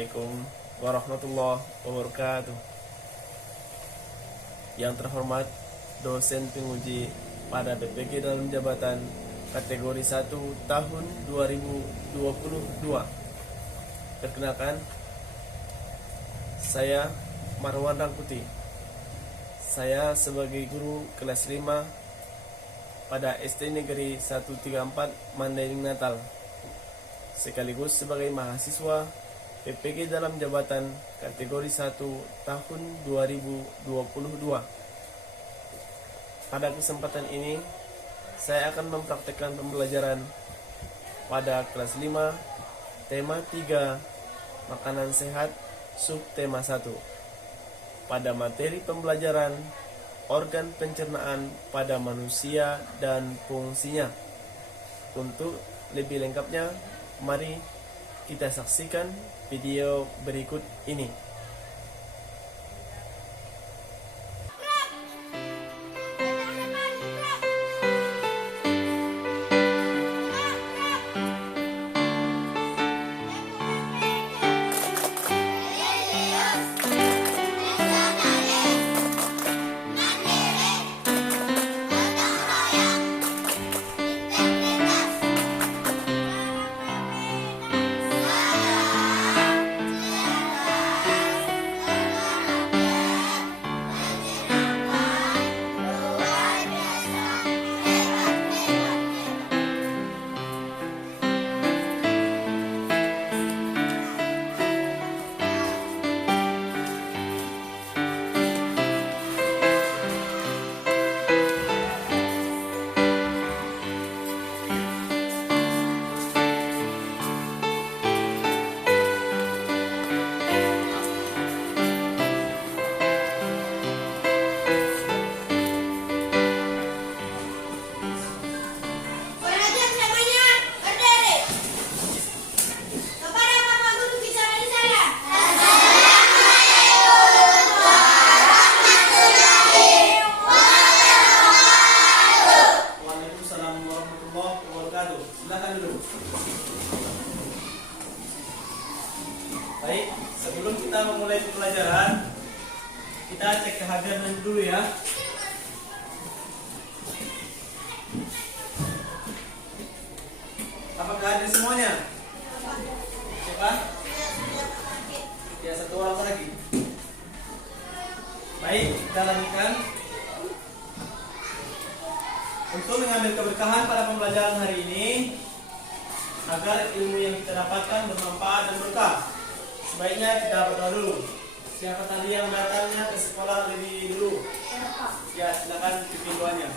Assalamualaikum warahmatullahi wabarakatuh. Yang terhormat dosen penguji pada PPG dalam jabatan kategori 1 tahun 2022. Perkenalkan, saya Marwan Rangkuti. Saya sebagai guru kelas 5 pada SD Negeri 134 Mandailing Natal, sekaligus sebagai mahasiswa PPG dalam jabatan kategori 1 tahun 2022. Pada kesempatan ini, saya akan mempraktekkan pembelajaran pada kelas 5, tema 3, makanan sehat, subtema 1. Pada materi pembelajaran, organ pencernaan pada manusia dan fungsinya. Untuk lebih lengkapnya, mari kita saksikan video berikut ini. Silakan dulu. Baik, sebelum kita memulai pembelajaran, kita cek kehadiran dulu ya. Apakah hadir semuanya? Siapa? Ya, satu orang lagi. Baik, kita lanjutkan. Untuk mengambil keberkahan pada pembelajaran hari ini, agar ilmu yang kita dapatkan bermanfaat dan berkah, sebaiknya kita berdoa dulu. Siapa tadi yang datangnya ke sekolah lebih dulu? Ya, silakan pimpin doanya.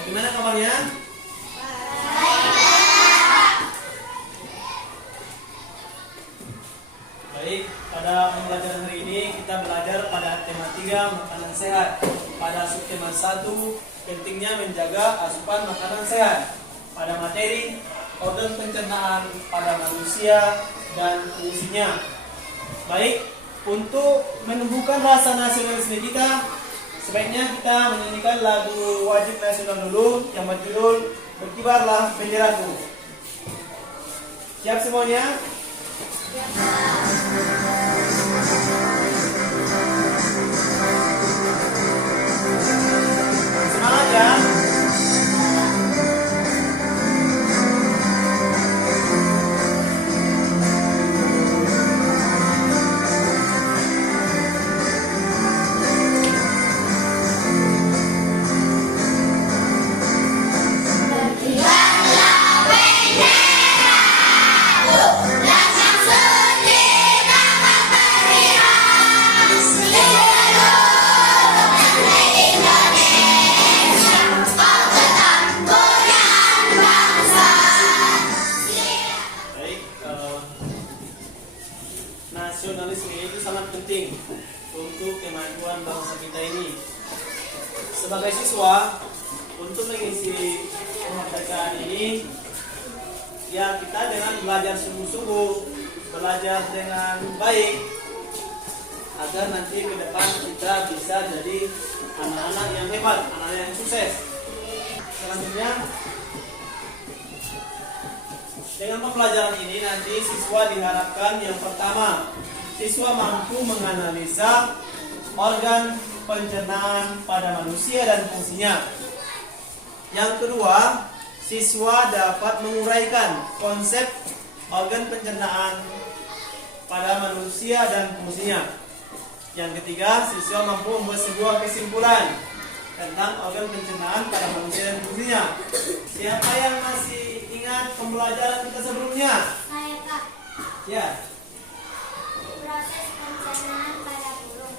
Bagaimana kabarnya? Baik, pada pembelajaran hari ini kita belajar pada tema 3, makanan sehat. Pada subtema 1, pentingnya menjaga asupan makanan sehat. Pada materi, organ pencernaan pada manusia dan fungsinya. Baik, untuk menumbuhkan rasa nasionalisme kita, sebaiknya kita menyanyikan lagu wajib nasional dulu yang berjudul Berkibarlah Benderaku. Siap semuanya? Semangat ya. Nasionalisme itu sangat penting untuk kemajuan bangsa kita ini. Sebagai siswa, untuk mengisi kemerdekaan ini ya kita dengan belajar sungguh-sungguh, belajar dengan baik agar nanti ke depan kita bisa jadi anak-anak yang hebat, anak-anak yang sukses. Selanjutnya, dengan pembelajaran ini nanti siswa diharapkan yang pertama, siswa mampu menganalisa organ pencernaan pada manusia dan fungsinya. Yang kedua, siswa dapat menguraikan konsep organ pencernaan pada manusia dan fungsinya. Yang ketiga, siswa mampu membuat sebuah kesimpulan tentang organ pencernaan pada manusia dan fungsinya. Siapa yang masih ingat pembelajaran kita sebelumnya? Saya, Kak. Ya. Proses pencernaan pada burung.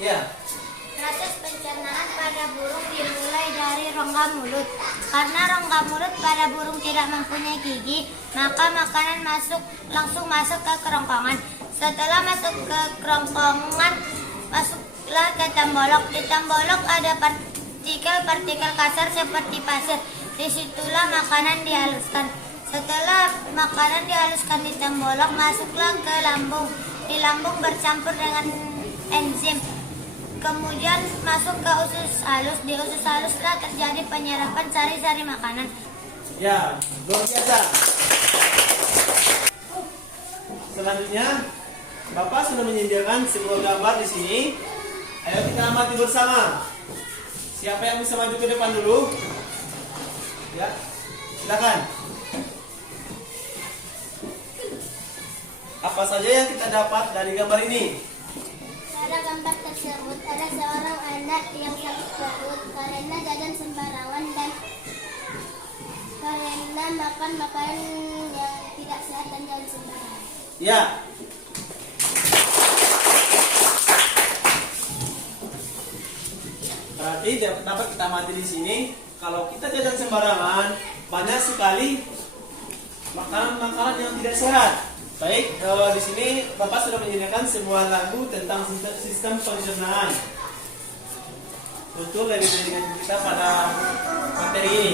Ya. Proses pencernaan pada burung dimulai dari rongga mulut. Karena rongga mulut pada burung tidak mempunyai gigi, maka makanan langsung masuk ke kerongkongan. Setelah masuk ke kerongkongan, masuklah ke tembolok. Di tembolok ada partikel-partikel kasar seperti pasir. Disitulah makanan dihaluskan. Setelah makanan dihaluskan di tembolok, masuklah ke lambung. Di lambung bercampur dengan enzim. Kemudian masuk ke usus halus. Di usus haluslah terjadi penyerapan sari-sari makanan. Ya, luar biasa. Selanjutnya, Bapak sudah menyediakan sebuah gambar di sini. Ayo kita amati bersama. Siapa yang bisa maju ke depan dulu? Ya, silakan. Apa saja yang kita dapat dari gambar ini? Pada gambar tersebut ada seorang anak yang sakit perut karena jajan sembarangan dan karena makan makanan yang tidak sehat dan jajan sembarangan. Ya. Berarti dapat kita amati di sini, kalau kita jajan sembarangan, banyak sekali makanan-makanan yang tidak sehat. Baik, di sini Bapak sudah menyediakan sebuah lagu tentang sistem pencernaan untuk lebih menjadikan kita pada materi ini.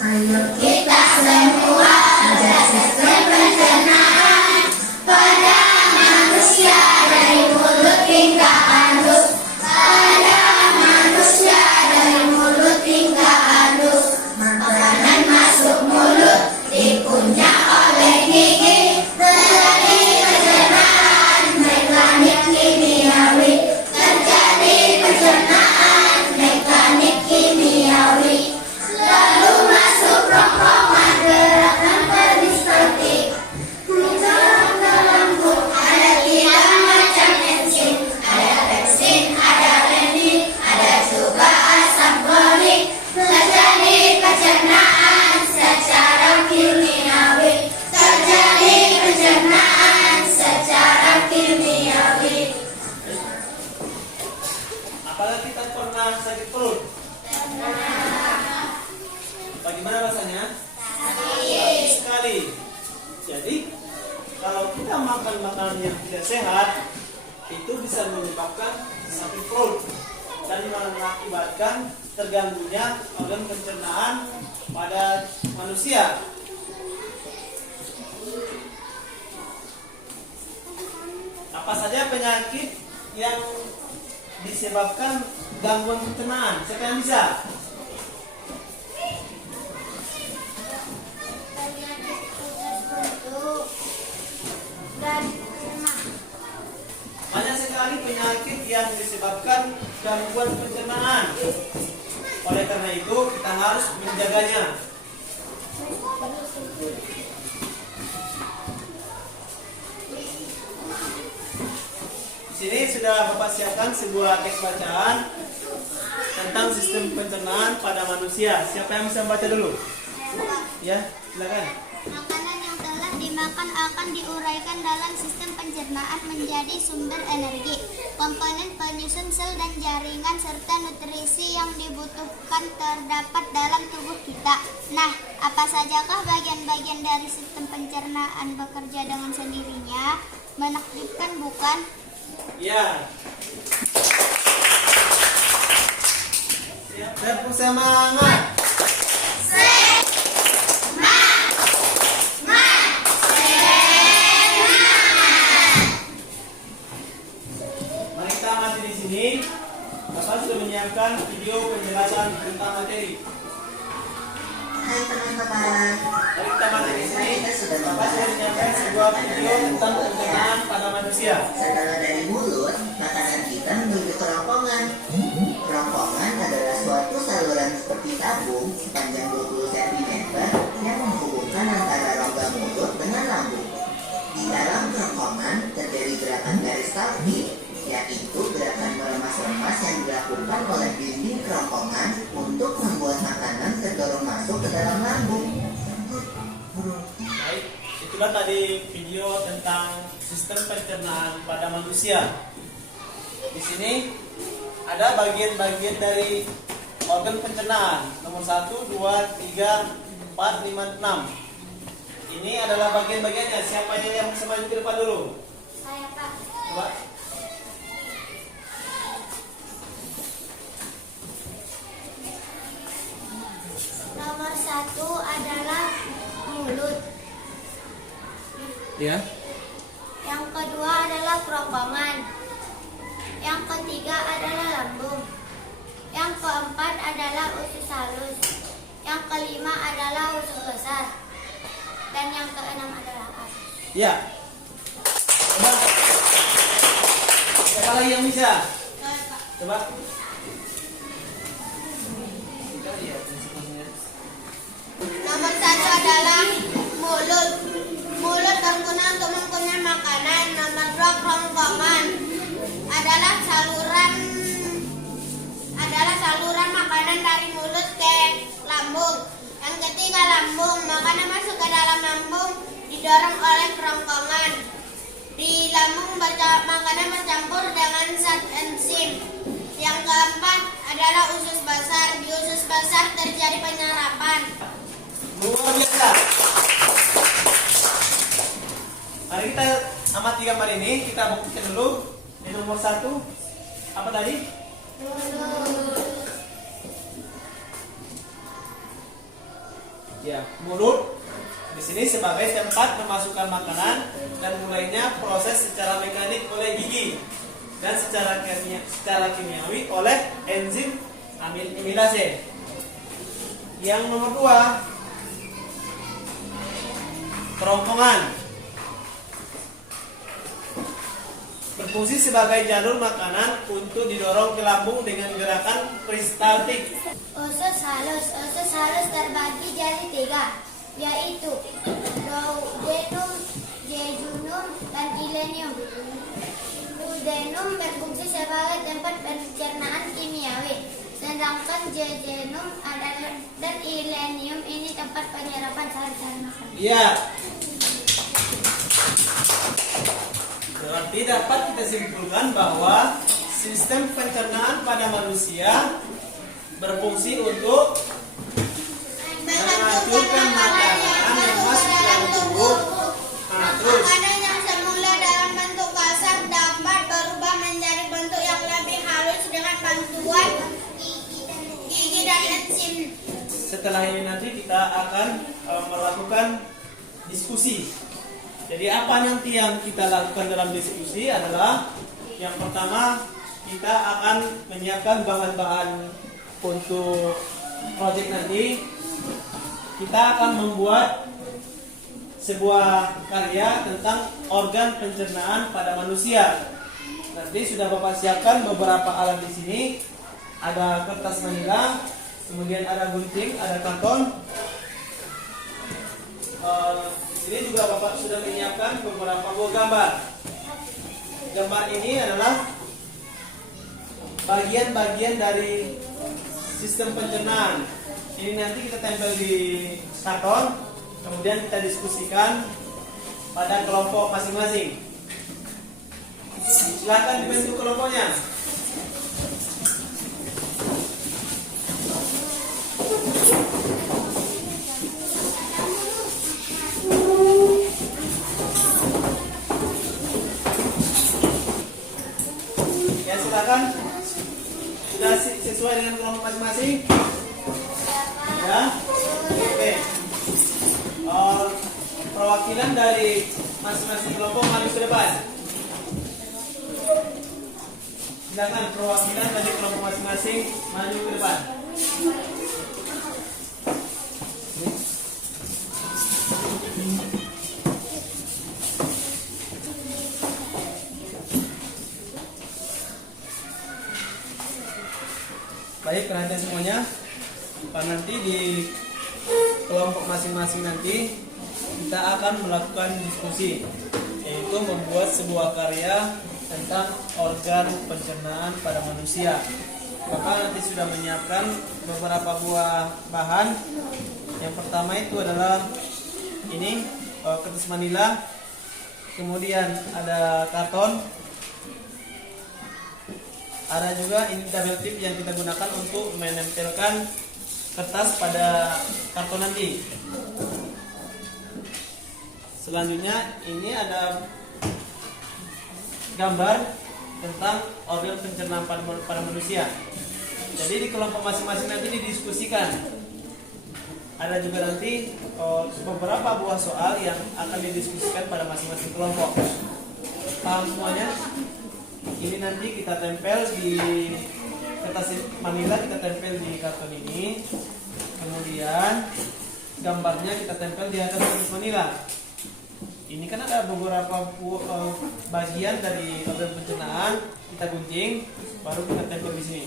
Ayo kita semua belajar sistem pencernaan pada manusia dari mulut hingga anus. Pada manusia dari mulut hingga anus. Makanan masuk mulut dikunyah oleh gigi. Terjadi pencernaan mekanik kimiawi. Terjadi pencernaan mekanik kimiawi. Lalu masuk rongkongan gerakan peristaltik. Menjelang ke lambung ada 3 macam enzim. Ada pepsin, ada renin, ada juga asam folik. Terjadi pencernaan secara kimiawi. Terjadi pencernaan secara kimiawi. Apakah kita pernah sakit perut? Bagaimana rasanya? Sakit sekali. Jadi, kalau kita makan makanan yang tidak sehat, itu bisa menyebabkan sakit perut dan mengakibatkan terganggunya organ pencernaan pada manusia. Apa saja penyakit yang disebabkan gangguan pencernaan? Siapa yang bisa? Penyakit usus buntu dan lemah. Banyak sekali penyakit yang disebabkan gangguan pencernaan. Oleh karena itu, kita harus menjaganya. Di sini sudah Bapak siapkan sebuah teks bacaan tentang sistem pencernaan pada manusia. Siapa yang bisa membaca dulu? Ya, silakan. Makanan yang telah dimakan akan diuraikan dalam sistem pencernaan menjadi sumber energi, komponen penyusun sel dan jaringan serta nutrisi yang dibutuhkan terdapat dalam tubuh kita. Nah, apa sajakah bagian-bagian dari sistem pencernaan bekerja dengan sendirinya? Menakjubkan bukan? Ya. Tepuk semangat. Mari kita amati di sini. Bapak sudah menyiapkan video penjelasan tentang materi. Hai teman-teman, Mari kita amati di sini. kita sudah Bapak sudah menyiapkan sebuah video tentang pencernaan pada manusia. setelah dari mulut, makanan kita menuju kerongkongan. Kerongkongan adalah suatu saluran seperti tabung sepanjang 20 cm yang menghubungkan antara rongga mulut dengan lambung. Di dalam kerongkongan terjadi gerakan peristaltik, yaitu gerakan meremas-remas yang dilakukan oleh dinding kerongkongan untuk membuat makanan terdorong masuk ke dalam lambung. Baik, itulah tadi video tentang sistem pencernaan pada manusia. Di sini ada bagian-bagian dari organ pencernaan nomor 1, 2, 3, 4, 5, 6. Ini adalah bagian-bagiannya. Siapa yang bisa maju ke depan dulu? Saya Pak. Coba. Nomor 1 adalah mulut. Ya. Yang kedua adalah kerongkongan. Yang ketiga adalah lambung. Yang keempat adalah usus halus. Yang kelima adalah usus besar. Dan yang keenam adalah asis. Ya. Coba. Siapa lagi yang bisa? Coba. Kita lihat semuanya. Nomor 1 adalah mulut. Mulut berguna untuk mempunyai makanan. Nomor 2 kerongkongan adalah saluran makanan dari mulut ke lambung. Yang ketiga lambung. Makanan masuk ke dalam lambung didorong oleh kerongkongan. Di lambung makanan bercampur dengan zat enzim. Yang keempat adalah usus besar. Di usus besar terjadi penyerapan. Luar biasa. Mari kita amati gambar ini. Kita buktikan dulu. Di nomor 1 apa tadi? Ya, mulut. Di sini sebagai tempat memasukkan makanan dan mulainya proses secara mekanik oleh gigi dan secara kimiawi oleh enzim amilase. Yang nomor 2, kerongkongan berfungsi sebagai jalur makanan untuk didorong ke lambung dengan gerakan peristaltik. Usus halus. Usus halus terbagi jadi 3, yaitu duodenum, jejunum, dan ilenium. Duodenum berfungsi sebagai tempat pencernaan kimiawi, sedangkan jejunum dan ilenium ini tempat penyerapan sari-sari makanan. Iya. Berarti dapat kita simpulkan bahwa sistem pencernaan pada manusia berfungsi untuk menghancurkan makanan yang masuk ke dalam tubuh. Nah, terus Makanan yang semula dalam bentuk kasar dapat berubah menjadi bentuk yang lebih halus dengan bantuan gigi dan enzim. setelah ini nanti kita akan melakukan diskusi. Jadi apa nanti yang kita lakukan dalam diskusi adalah yang pertama kita akan menyiapkan bahan-bahan untuk proyek nanti. Kita akan membuat sebuah karya tentang organ pencernaan pada manusia. Nanti sudah Bapak siapkan beberapa alat di sini. Ada kertas manila, kemudian ada gunting, ada karton. Di sini juga Bapak sudah menyiapkan beberapa buah gambar. Gambar ini adalah bagian-bagian dari sistem pencernaan. Ini nanti kita tempel di karton, kemudian kita diskusikan pada kelompok masing-masing. Silakan dibentuk kelompoknya. Ya silakan. Sudah sesuai sesuai dengan kelompok masing-masing? Ya? Oke. Perwakilan dari masing-masing kelompok maju ke depan. Silakan perwakilan dari kelompok masing-masing maju ke depan. Baik, perhatian semuanya. Nanti di kelompok masing-masing nanti kita akan melakukan diskusi, yaitu membuat sebuah karya tentang organ pencernaan pada manusia. Bapak nanti sudah menyiapkan beberapa buah bahan. Yang pertama itu adalah ini kertas manila, kemudian ada karton, ada juga ini double tip yang kita gunakan untuk menempelkan kertas pada karton nanti. Selanjutnya ini ada gambar tentang organ pencernaan pada manusia. Jadi di kelompok masing-masing nanti didiskusikan. Ada juga nanti beberapa buah soal yang akan didiskusikan pada masing-masing kelompok. Paham semuanya? Ini nanti kita tempel di kertas manila, kita tempel di karton ini. Kemudian gambarnya kita tempel di atas kertas manila. Ini kan ada beberapa bagian dari organ pencernaan, kita gunting, baru kita tempel di sini.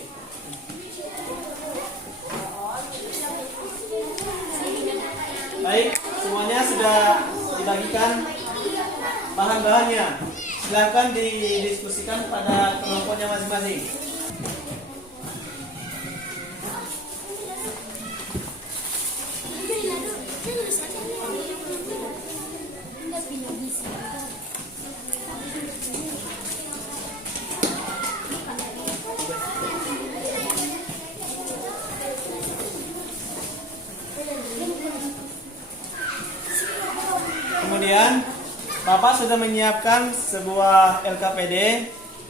Baik, semuanya sudah dibagikan bahan-bahannya. Silakan didiskusikan pada kelompoknya masing-masing. Kemudian Bapak sudah menyiapkan sebuah LKPD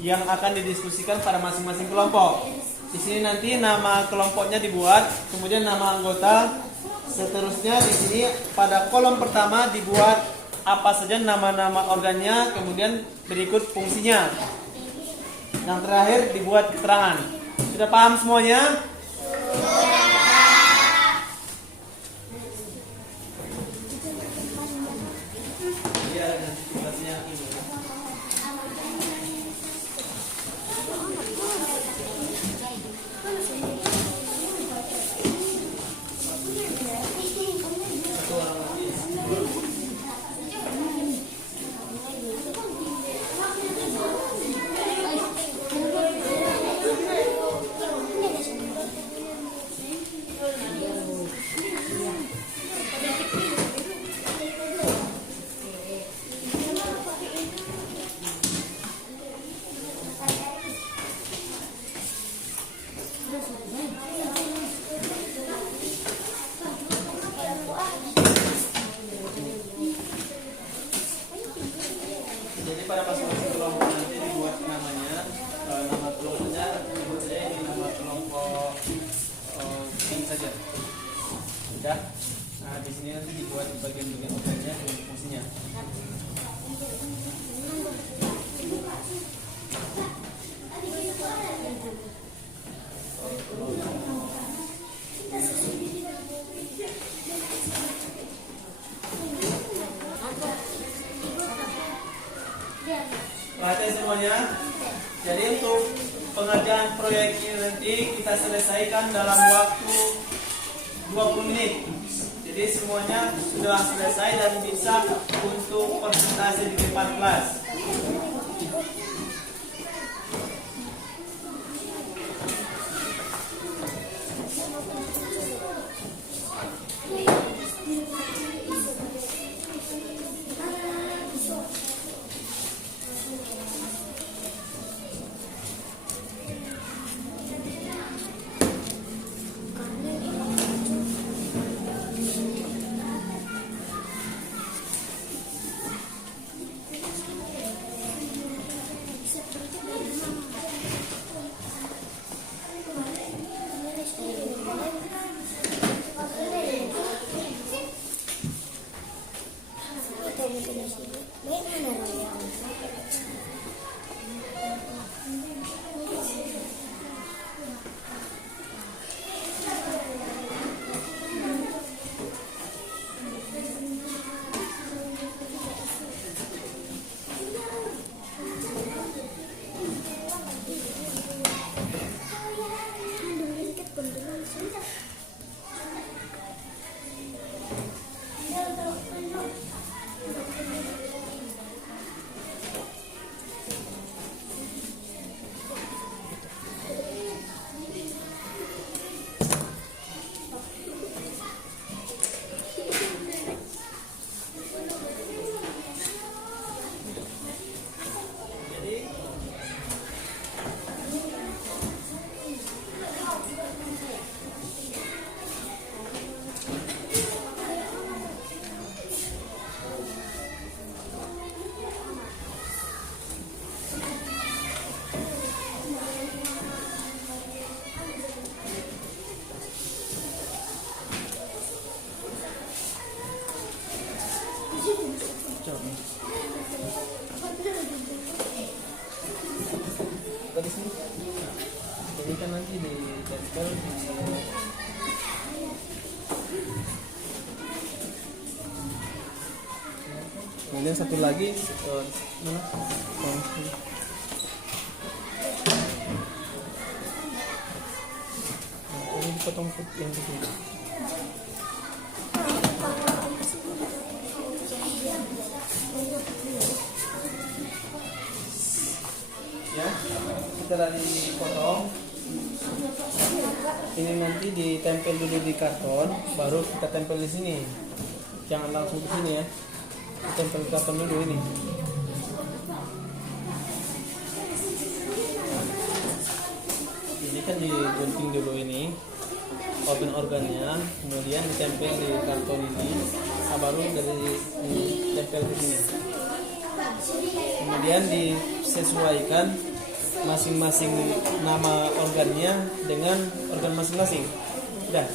yang akan didiskusikan pada masing-masing kelompok. Di sini nanti nama kelompoknya dibuat, kemudian nama anggota. Seterusnya di sini pada kolom pertama dibuat apa saja nama-nama organnya, kemudian berikut fungsinya. Yang terakhir dibuat keterangan. Sudah paham semuanya? Jadi pada masing-masing kelompok nanti dibuat namanya, nama kelompoknya sebut saja ini nama kelompok ini saja. Sudah. Nah di sini nanti dibuat bagian-bagian organnya dan fungsinya. Perhatian semuanya. Jadi untuk pengerjaan proyek ini nanti kita selesaikan dalam waktu 20 menit. Jadi semuanya sudah selesai dan bisa untuk presentasi di depan kelas. Baik mana royong? Tadi sini. Jadi kan nanti ditempel di kemudian satu lagi mana? Ini. Nah, ini dipotong yang di sini. Ya, setelah dipotong ini nanti ditempel dulu di karton, baru kita tempel di sini. Jangan langsung ke sini ya. Tempel di karton dulu ini. Ini kan digunting dulu ini organ-organnya, kemudian ditempel di karton ini, baru dari ditempel di sini. Kemudian disesuaikan masing-masing nama organnya dengan organ masing-masing. Udah.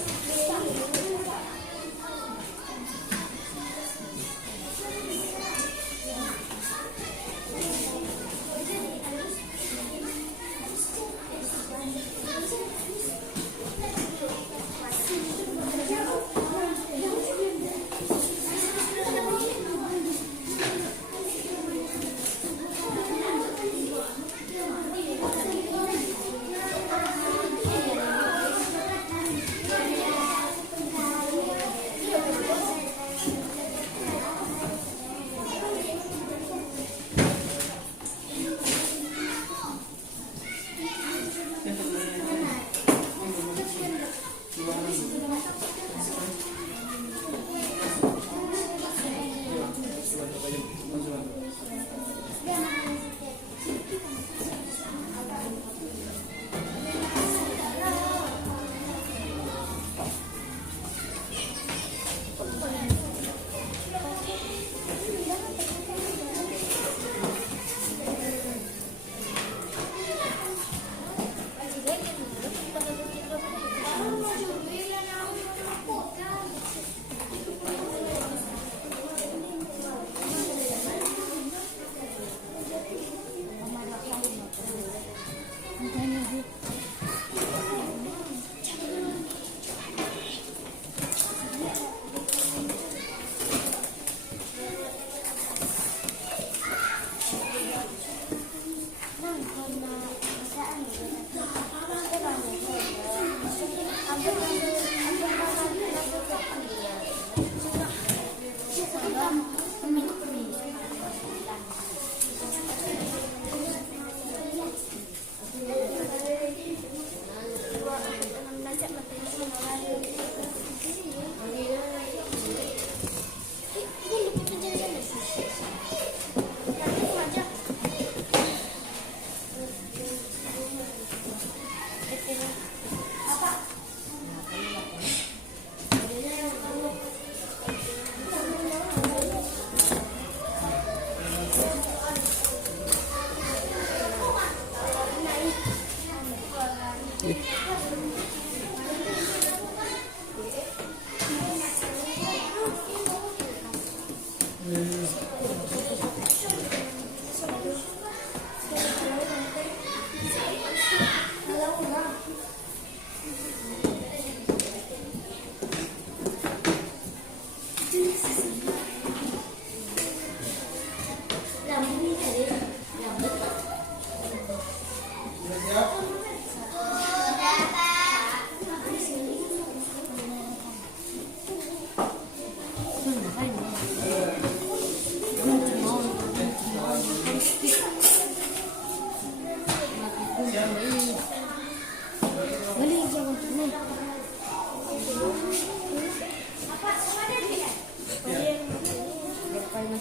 Ya,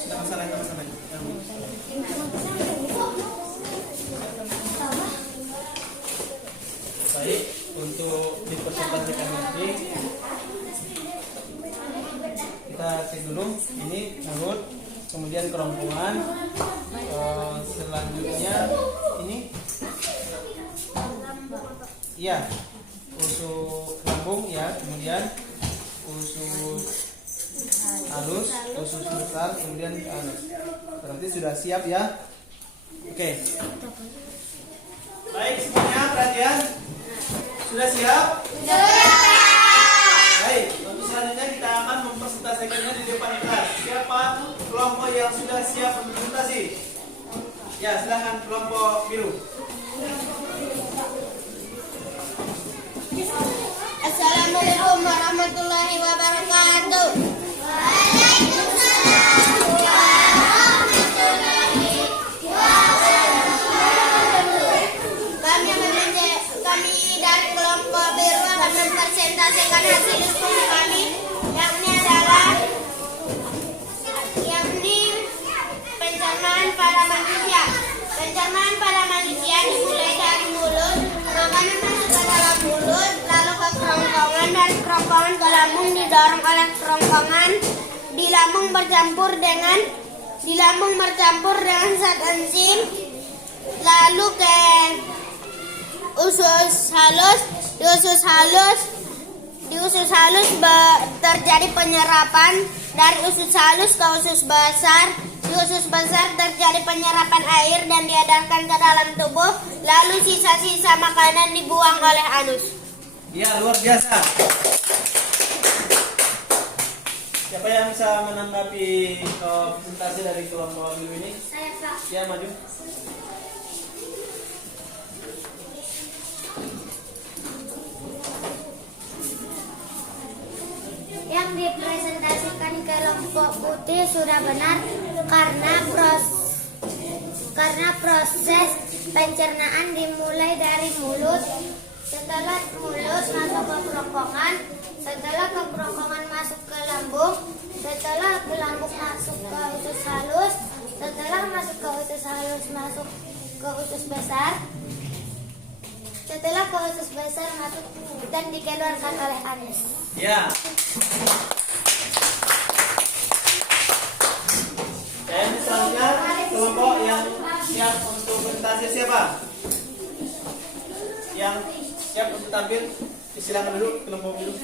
sudah masalahnya. Baik, untuk dipresentasikan nanti kita cek dulu. Ini mulut, kemudian kerongkongan, selanjutnya ini ya usus lambung ya, kemudian usus halus, usus besar, kemudian anus. Berarti sudah siap ya. Oke. Baik, semuanya perhatian. Sudah siap? Baik, untuk selanjutnya kita akan mempresentasikannya di depan kelas. Siapa kelompok yang sudah siap berpresentasi? Ya, silakan kelompok biru. Assalamualaikum warahmatullahi wabarakatuh. Kami dari kelompok biru akan mempresentasikan hasil diskusi kami, yakni pencernaan pada manusia. Pencernaan pada manusia dimulai dari mulut, makanan masuk ke dalam mulut, lalu ke kerongkongan, dari kerongkongan ke lambung, didorong oleh kerongkongan, di lambung bercampur dengan zat enzim, lalu ke usus halus. Di usus halus terjadi penyerapan dari usus halus ke usus besar. Di usus besar terjadi penyerapan air dan diedarkan ke dalam tubuh, lalu sisa-sisa makanan dibuang oleh anus. Ya, luar biasa. Siapa yang bisa menanggapi presentasi dari kelompok biru ini? Saya, Pak. Ya, maju. Yang dipresentasikan kelompok putih sudah benar karena proses pencernaan dimulai dari mulut. Setelah mulut masuk ke kerongkongan, setelah ke kerongkongan masuk ke lambung, setelah ke lambung masuk ke usus halus, setelah masuk ke usus halus masuk ke usus besar, setelah ke usus besar masuk dan dikeluarkan oleh anus. Ya. Dan selanjutnya kelompok yang siap untuk presentasi siapa? Yang siap untuk tampil, silakan dulu kelompok biru.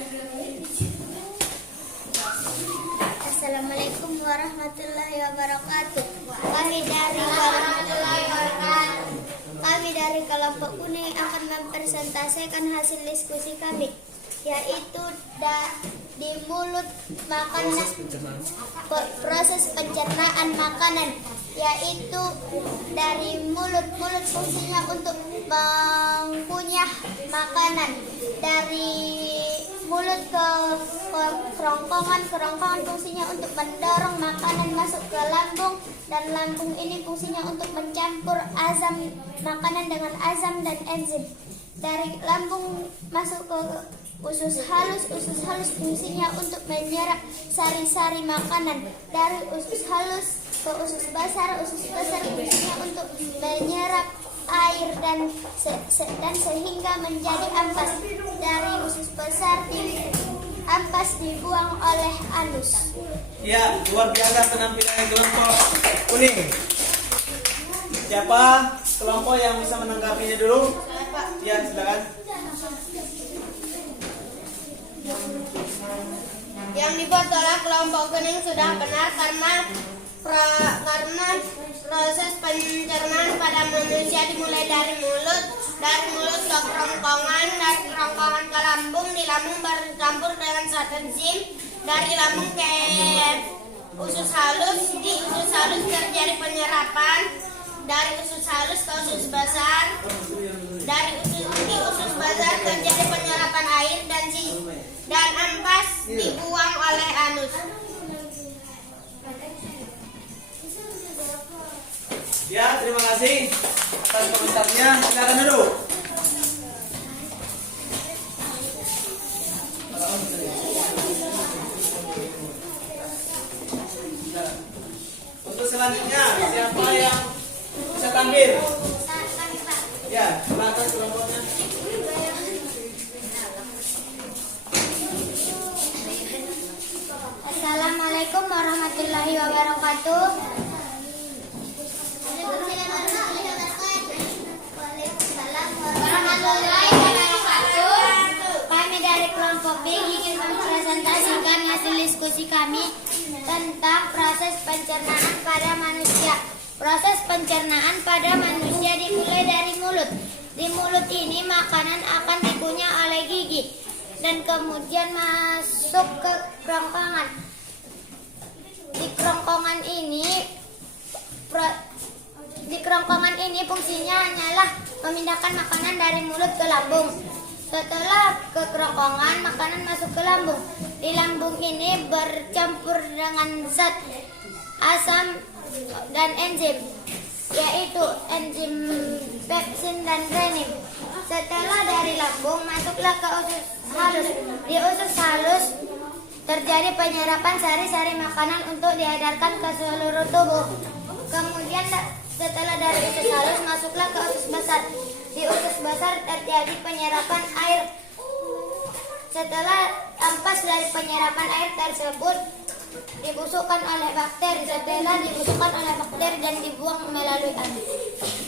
Assalamualaikum warahmatullahi wabarakatuh. Kami dari kelompok kuning akan mempresentasikan hasil diskusi kami, yaitu di mulut makanan, proses pencernaan makanan, yaitu dari mulut fungsinya untuk mengunyah makanan, dari mulut ke kerongkongan fungsinya untuk mendorong makanan masuk ke lambung, dan lambung ini fungsinya untuk mencampur makanan dengan azam dan enzim. Dari lambung masuk ke usus halus fungsinya untuk menyerap sari-sari makanan. Dari usus halus ke usus besar fungsinya untuk menyerap air dan sehingga menjadi ampas. Dari usus besar ampas dibuang oleh anus. Ya, luar biasa penampilan kelompok kuning. Siapa kelompok yang bisa menanggapinya dulu? Ya, silakan. Yang dibuat oleh kelompok kuning sudah benar karena proses pencernaan pada manusia dimulai dari mulut ke kerongkongan, dari kerongkongan ke lambung, di lambung bercampur dengan zat enzim, dari lambung ke usus halus, di usus halus terjadi penyerapan, dari usus halus ke usus besar, di usus besar terjadi penyerapan air dan ampas dibuang oleh anus. Ya, terima kasih atas komentarnya. Silakan dulu. warahmatullahi wabarakatuh. Warahmatullahi wabarakatuh. Kami dari kelompok B ingin mempresentasikan hasil diskusi kami tentang proses pencernaan pada manusia. Proses pencernaan pada manusia dimulai dari mulut. Di mulut ini makanan akan dikunyah oleh gigi dan kemudian masuk ke kerongkongan. Di kerongkongan ini fungsinya hanyalah memindahkan makanan dari mulut ke lambung. Setelah ke kerongkongan, makanan masuk ke lambung. Di lambung ini bercampur dengan zat asam dan enzim, yaitu enzim pepsin dan renin. Setelah dari lambung, masuklah ke usus halus. Di usus halus terjadi penyerapan sari-sari makanan untuk diedarkan ke seluruh tubuh. Kemudian setelah dari usus halus, masuklah ke usus besar. Di usus besar terjadi penyerapan air. Setelah ampas dari penyerapan air tersebut dibusukkan oleh bakteri. Setelah dibusukkan oleh bakteri dan dibuang melalui air.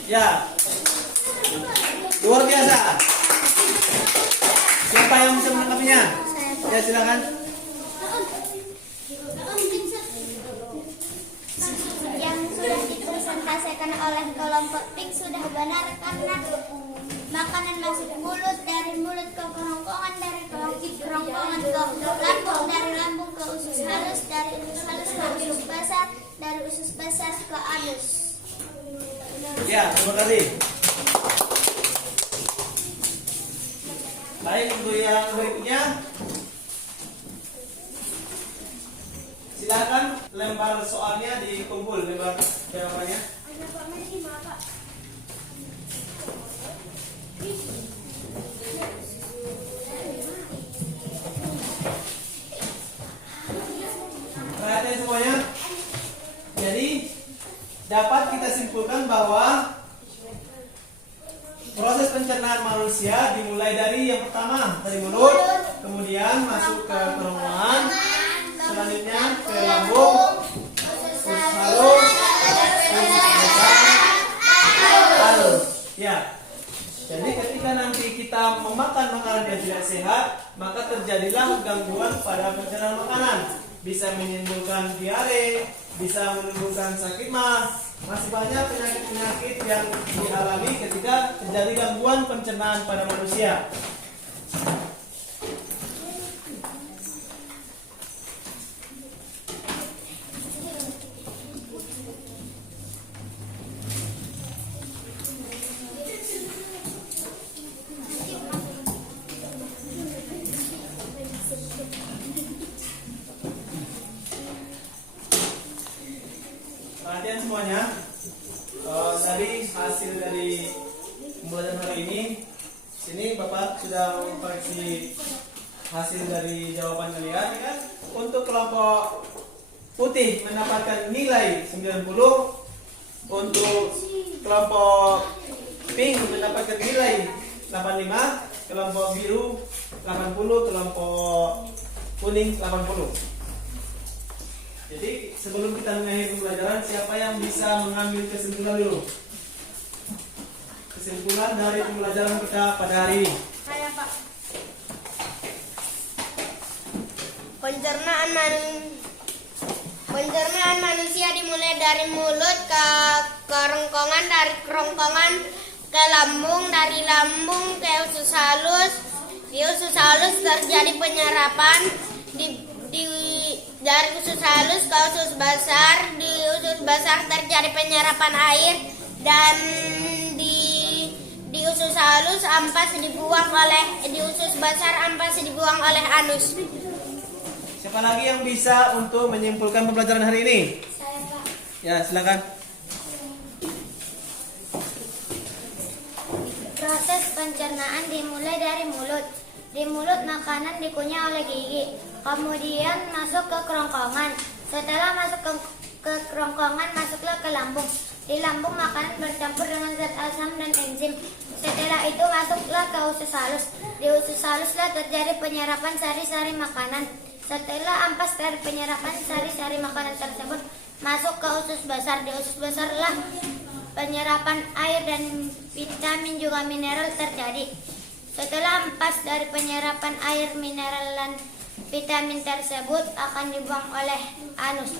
Ya, luar biasa. Siapa yang bisa menanggapinya? Ya, silakan. Yang sudah dipresentasikan oleh kelompok PIK sudah benar karena makanan masuk mulut, dari mulut ke kerongkongan, dari kerongkongan ke lambung, dari lambung ke usus halus, dari usus halus ke usus besar, dari usus besar ke anus. Ya, terima kasih. Baik, untuk yang berikutnya, silakan lempar soalnya dikumpul, lempar jawabannya. Perhatian semuanya. Jadi dapat kita simpulkan bahwa proses pencernaan manusia dimulai dari yang pertama dari mulut, kemudian masuk ke kerongkongan, selanjutnya ke lambung, usus halus, usus besar, halus. Ya. Jadi ketika nanti kita memakan makanan yang tidak sehat, maka terjadilah gangguan pada pencernaan makanan. Bisa menimbulkan diare, bisa menimbulkan sakit mah. Masih banyak penyakit-penyakit yang dialami ketika terjadi gangguan pencernaan pada manusia. Perhatian semuanya, dari hasil dari pembelajaran hari ini, sini Bapak sudah mengkoreksi hasil dari jawaban kalian, ya kan? Untuk kelompok putih mendapatkan nilai 90, untuk kelompok pink mendapatkan nilai 85, kelompok biru 80, kelompok kuning 80. Jadi sebelum kita mengakhiri pembelajaran, siapa yang bisa mengambil kesimpulan dulu? Kesimpulan dari pembelajaran kita pada hari ini. Saya Pak. Pencernaan manusia dimulai dari mulut ke kerongkongan, dari kerongkongan ke lambung, dari lambung ke usus halus. Di usus halus terjadi penyerapan, dari usus halus ke usus besar. Di usus besar terjadi penyerapan air, dan di usus halus ampas dibuang oleh, di usus besar ampas dibuang oleh anus. Siapa lagi yang bisa untuk menyimpulkan pembelajaran hari ini? Saya Pak. Ya, silakan. Proses pencernaan dimulai dari mulut. Di mulut makanan dikunyah oleh gigi, kemudian masuk ke kerongkongan. Setelah masuk ke kerongkongan, masuklah ke lambung. Di lambung makanan bercampur dengan zat asam dan enzim. Setelah itu masuklah ke usus halus. Di usus haluslah terjadi penyerapan sari-sari makanan. Setelah ampas dari penyerapan sari-sari makanan tersebut masuk ke usus besar, di usus besarlah penyerapan air dan vitamin juga mineral terjadi. Setelah ampas dari penyerapan air, mineral dan vitamin tersebut akan dibuang oleh anus.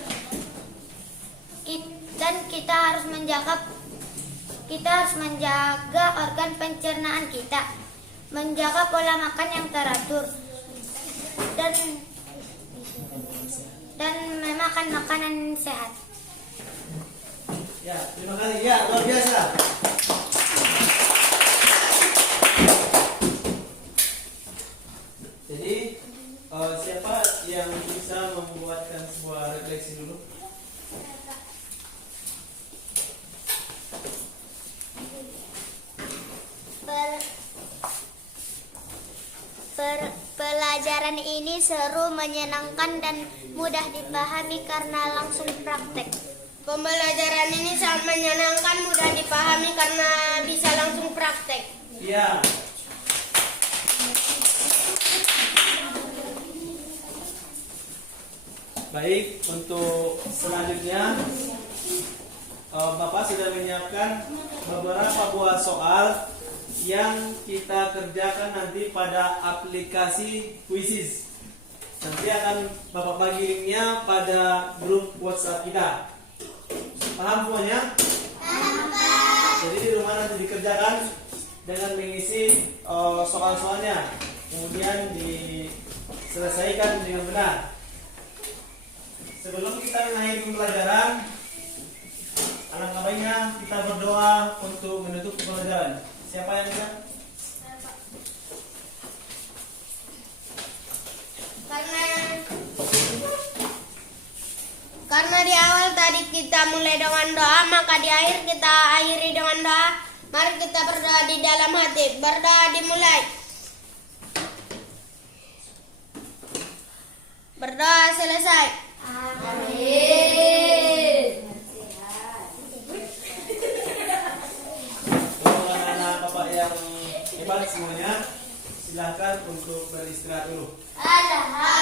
Dan kita harus menjaga organ pencernaan kita, menjaga pola makan yang teratur, dan memakan makanan sehat. Ya, terima kasih. Ya, luar biasa. Jadi, siapa yang bisa membuatkan sebuah refleksi dulu? Pelajaran ini seru, menyenangkan, dan mudah dipahami karena langsung praktek. Pembelajaran ini sangat menyenangkan, mudah dipahami karena bisa langsung praktek. Iya. Baik, untuk selanjutnya Bapak sudah menyiapkan beberapa buah soal yang kita kerjakan nanti pada aplikasi Quizzes. Nanti akan Bapak bagi linknya pada grup WhatsApp kita. Paham semuanya? Paham, Pak. Jadi di rumah nanti dikerjakan dengan mengisi soal-soalnya, kemudian diselesaikan dengan benar. Sebelum kita mengakhiri pembelajaran, alangkah baiknya kita berdoa untuk menutup pembelajaran. Siapa yang bisa? Karena di awal tadi kita mulai dengan doa, maka di akhir kita akhiri dengan doa. Mari kita berdoa di dalam hati. Berdoa dimulai. Berdoa selesai. Amin. Untuk anak-anak Bapak yang hebat semuanya, silahkan untuk beristirahat dulu. Alhamdulillah.